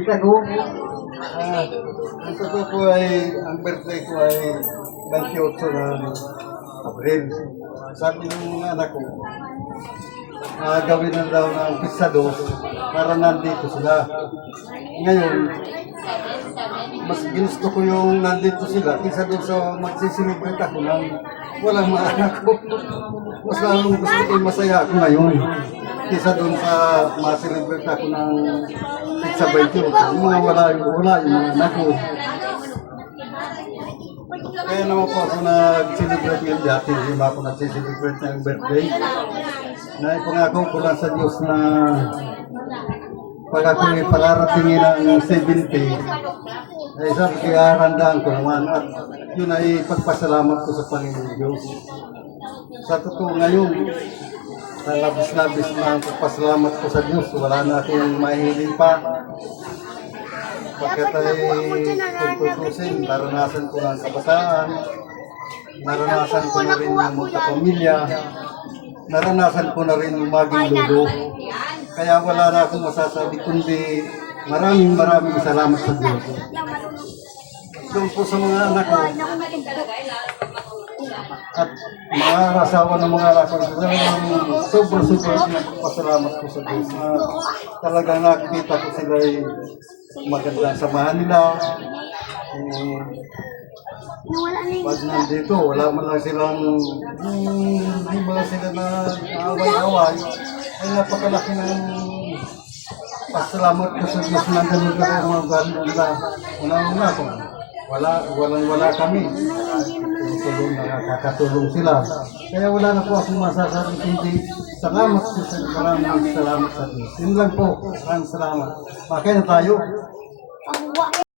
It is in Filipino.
Ikaw, ang totoo po ay, ang birthday ko ay 28 ng Abril. Sabi ng anak ko, gawin na daw ng pisado para nandito sila. Ngayon, mas ginusto ko yung nandito sila kaysa doon sa magsisilibrate ako ng walang mga anak ko. Mas lalong gusto ko masaya ako ngayon kaysa doon sa masilibrate ako ng pizza bite. Yung mga wala yung mga anak ko. Kaya naman po ako nag-celebrate yung dati, hindi ba ako nag-celebrate ng birthday. Naipangako ko lang sa Diyos na pag ako ay palaratingin ng 70, ay sabi kaya handaan ko naman at yun ay pagpasalamat ko sa Panginoon Diyos. Sa totoo ngayon, sa labis-labis na pagpasalamat ko sa Diyos, wala na akong mahihiling pa. Pagkat ay tutusin, naranasan ko ng kabataan, naranasan ko na rin ng magkapamilya, naranasan ko na rin yung maging lolo. Kaya wala na akong masasabi kundi maraming salamat sa Diyos. Doon po sa mga anak ko at mga asawa ng mga anak ko, sobrang nagpapasalamat ko sa Diyos na talagang nakikita ko sila ay magandang samahan nila. Pag nandito, wala man lang silang hindi mo lang sila na away-away. Ay napakalaki ng pasalamat ko sa Diyos na ganun ka ang mga galing nila. Una-una ko, wala kami. Tulong na nakakatulong sila. Kaya wala na po akong masasabi kundi salamat po sa maraming salamat sa Diyos. Yun lang po, maraming salamat. Bakit na tayo?